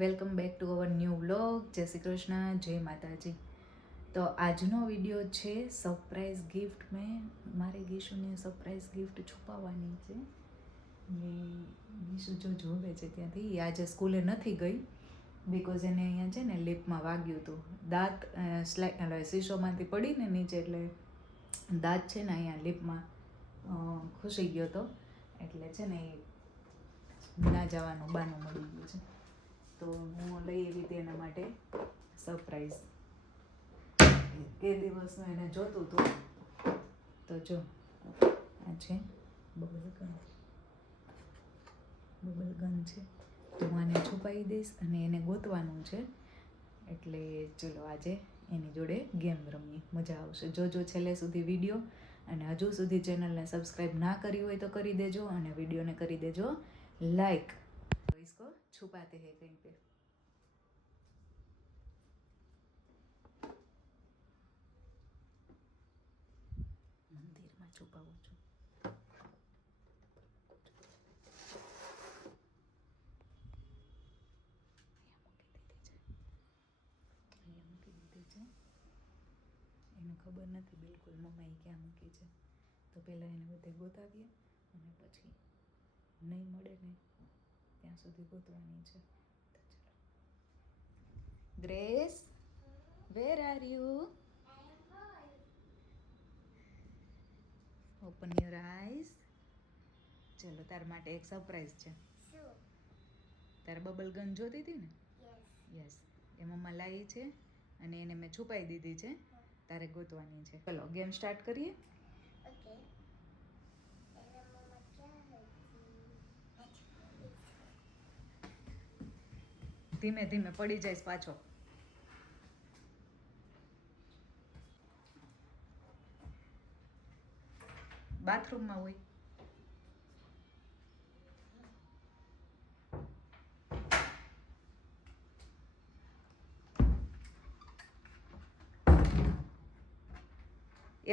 Welcome back to our new vlog. જય શ્રી કૃષ્ણ, જય માતાજી. તો આજનો વિડીયો છે સરપ્રાઈઝ ગિફ્ટ. મેં મારી ગીશુને સરપ્રાઈઝ ગિફ્ટ છુપાવવાની છે ને ગીશુ જો જોવે છે ત્યાંથી. એ આજે સ્કૂલે નથી ગઈ બિકોઝ એને અહીંયા છે ને લિપમાં વાગ્યું હતું. દાંત શીશોમાંથી પડીને નીચે એટલે દાંત છે ને અહીંયા લિપમાં ખુશી ગયો હતો એટલે છે ને એ ના જવાનું બાનું મળી ગયું છે. તો હું લઈ એવી હતી એના માટે સરપ્રાઈઝ. એ દિવસનું એને જોતું હતું. તો જો આ છે બબલ ગન છે. તો હું આને છુપાવી દઈશ અને એને ગોતવાનું છે. એટલે ચલો આજે એની જોડે ગેમ રમીએ, મજા આવશે. જોજો છેલ્લે સુધી વિડીયો. અને હજુ સુધી ચેનલને સબસ્ક્રાઈબ ના કરી હોય તો કરી દેજો અને વિડીયોને કરી દેજો લાઈક. तो इसको छुपाते हैं कहीं पे. મંદિરમાં છુપાવું છું. અહીંયા મૂકી દીધી છે. એને ખબર નથી બિલકુલ મમ્માએ ક્યાં મૂકી છે. તો પહેલાં એને બધે ગોતાવીએ અને પછી નહીં મળે ને ત્યાં સુધી ગોતવાની છે. તો ચલો. Grace, where are you? Open your eyes. ચલો, તાર માટે એક સરપ્રાઈઝ છે. તારે બબલ ગન જોતી હતી ને? યસ. એ મમ્મા લાવી છે અને એને મેં છુપાઈ દીધી છે. તારે ગોતવાની છે. ચલો ગેમ સ્ટાર્ટ કરીએ. ધીમે ધીમે પડી જાય પાછો. બાથરૂમમાં હોય.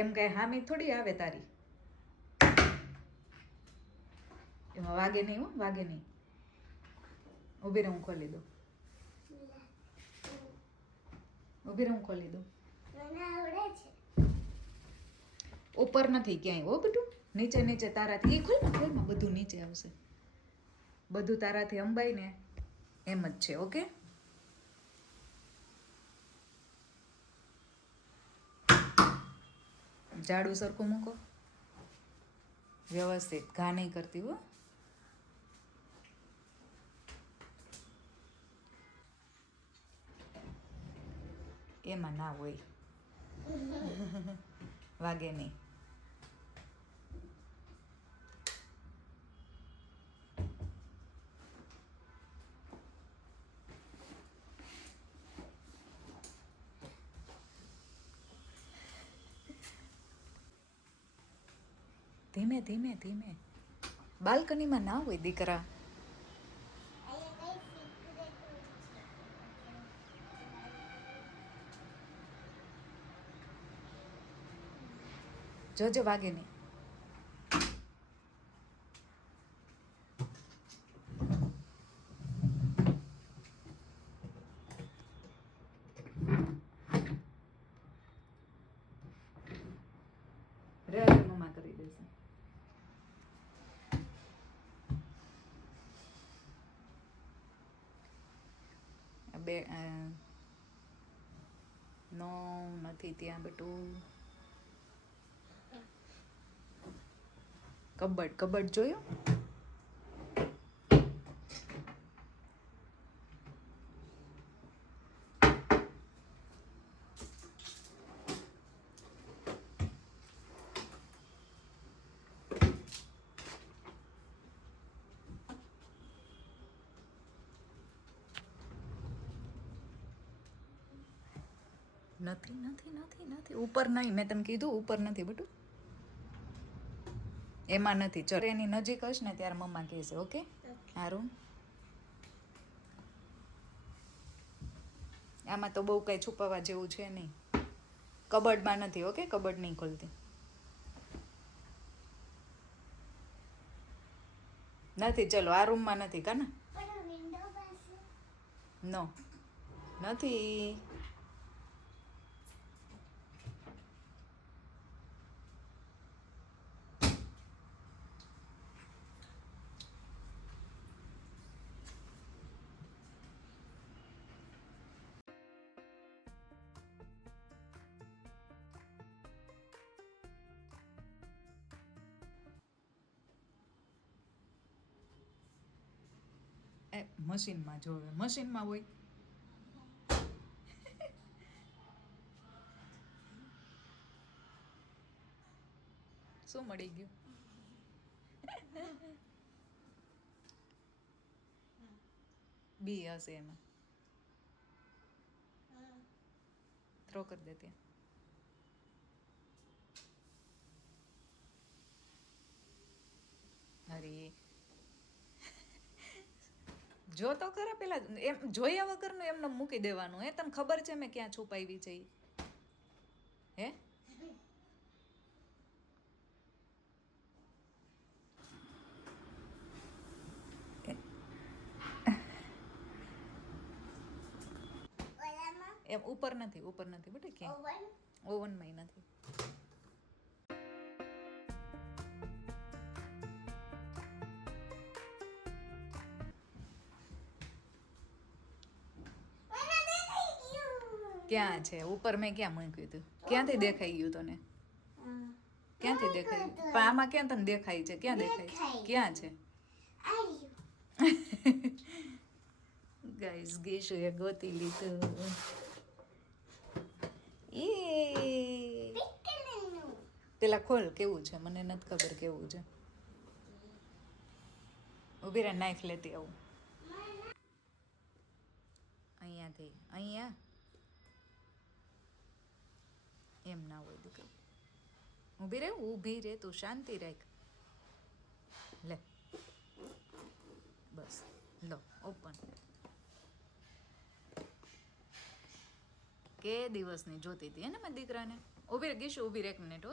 એમ કઈ હામી થોડી આવે તારી. એમાં વાગે નહીં હો, વાગે નહીં. ઊભી રહે, હું ખોલી દઉં. ઊભી રહે, હું ખોલી દઉં. ઉપર નથી ક્યાંય હો બધું, નીચે નીચે તારાથી. એ ખોલમાં બધું નીચે આવશે. બધું તારાથી અંબાઈ ને એમ જ છે. ઓકે, ઝાડુ સરખું મૂકો વ્યવસ્થિત. ઘા નહીં કરતી હો. એમાં ના હોય. વાગે નહીં. ધીમે ધીમે ધીમે. બાલ્કનીમાં ના હોય દીકરા. જોજો વાગે નહીં. રેવા મમ્મા કરી દેશે. બે નો નથી ત્યાં બેટું. કબડ જોયું? નથી નથી નથી નથી. ઉપર નહીં, મેં તને કીધું ઉપર નથી બેટું. એમાં નથી. ચલ એની નજીક હશ ને ત્યારે મમ્મા કહેશે. ઓકે હારું. આમાં તો બહુ કઈ છુપાવવા જેવું છે નહીં. કબડમાં નથી. ઓકે, કબડ નહીં ખોલતી. નથી. ચલો આ રૂમમાં નથી. કાના નો નથી. એ મશીનમાં જોવે, મશીનમાં હોય. શું મળી ગયું? બી હશે એમાં. થ્રો કરી દે ત્યાં. અરે જો તો ખરા પેલા એમ જોયા વગરનું એમને મૂકી દેવાનું. હે તને ખબર છે મેં ક્યાં છુપાવી છે ઈ? હે એમ ઉપર નથી બેટા ક્યાં ઓવનમાં નથી. ક્યાં છે ઉપર? મેં ક્યાં મૂક્યું હતું? ક્યાંથી દેખાઈ ગયું તને? ક્યાંથી દેખાય? પણ આમાં ક્યાં તને દેખાય છે? ક્યાં દેખાય છે? ક્યાં છે? ગાઈસ ગેશુ એ ગોતી લીધું. એ પેલા ખોલ કેવું છે, મને નથી ખબર કેવું છે. ઉભી રહે, નાઈફ લેતી આવું. અહીંયાથી અહીંયા એમ ના હોય દીકરો. ઊભી રહે તું, શાંતિ રાખ. લે બસ લો ઓપન. કે દિવસની જોતી હતી ને મારા દીકરાને. ઊભી રહે ગીશુ, ઊભી રહે એક મિનિટ.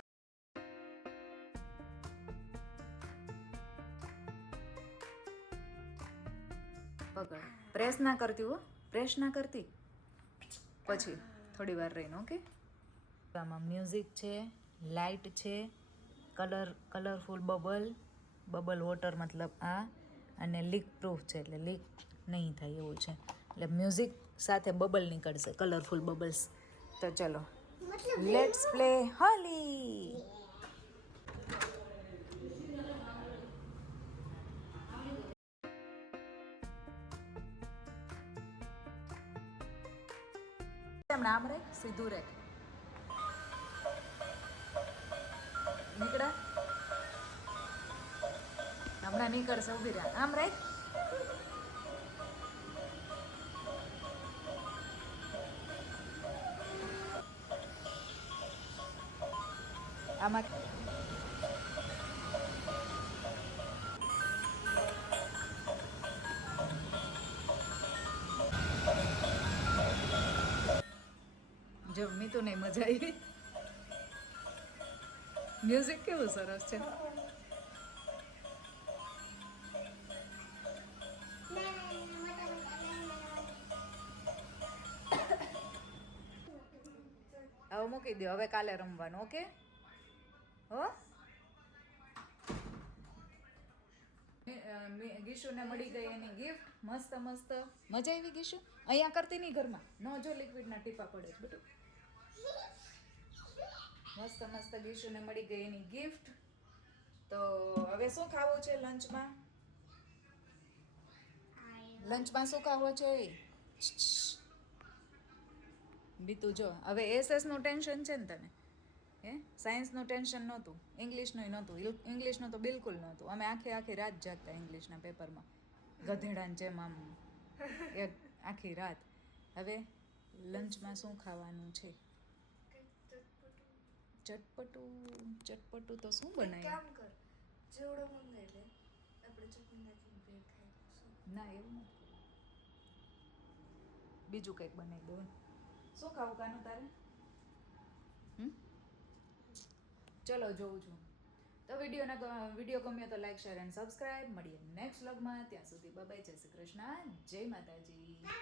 પકડ, પ્રેસ ના કરતી હો, પ્રેસ ના કરતી. પછી થોડી વાર રહીને, ઓકે. આમાં મ્યુઝિક છે, લાઇટ છે, કલરફુલ બબલ વોટર મતલબ આ, અને લીક પ્રૂફ છે એટલે લીક નહીં થાય એવું છે. એટલે મ્યુઝિક સાથે બબલ નીકળશે, કલરફુલ બબલ્સ. તો ચલો લેટ્સ પ્લે હોલી. નામ રે સીધું રે નીકળે હમણાં નીકળશે. ઊભી રહે, આમ રે. આમાં જો મીતુ નહીં મજા આવી. મ્યુઝિક કેવું સરસ છે. હવે મૂકી દો, હવે કાલે રમવાનું, ઓકે? હો ગીશુને મળી ગઈ એની ગિફ્ટ. મસ્ત મસ્ત મજા આવી ગીશુ. અહીંયા કરતી નહીં ઘરમાં, ન જો લિક્વિડના ટીપા પડે છે બધું. મસ્ત મસ્ત ગીશુને મળી ગઈ એની ગિફ્ટ. તો હવે શું ખાવું છે લંચમાં? લંચમાં શું ખાવું છે? બીતું જો હવે એસએસનું ટેન્શન છે ને તને? હે સાયન્સનું ટેન્શન નહોતું, ઇંગ્લિશનું નહોતું. ઇંગ્લિશનું તો બિલકુલ નહોતું. અમે આખી રાત જાગતા ઇંગ્લિશના પેપરમાં, ગધેડાને જેમ આમ એક આખી રાત. હવે લંચમાં શું ખાવાનું છે? ચટપટું તો શું બનાવ્યું? ના એવું નથી, બીજું કંઈક બનાવી દો. શું ખાવું કાનું તારે? ચલો જોઉં છું. તો વિડીયો ગમ્યો તો લાઈક, શેર એન્ડ સબસ્ક્રાઈબ. મળીએ નેક્સ્ટ વ્લોગમાં. ત્યાં સુધી બાય બાય, જય શ્રી કૃષ્ણ, જય માતાજી.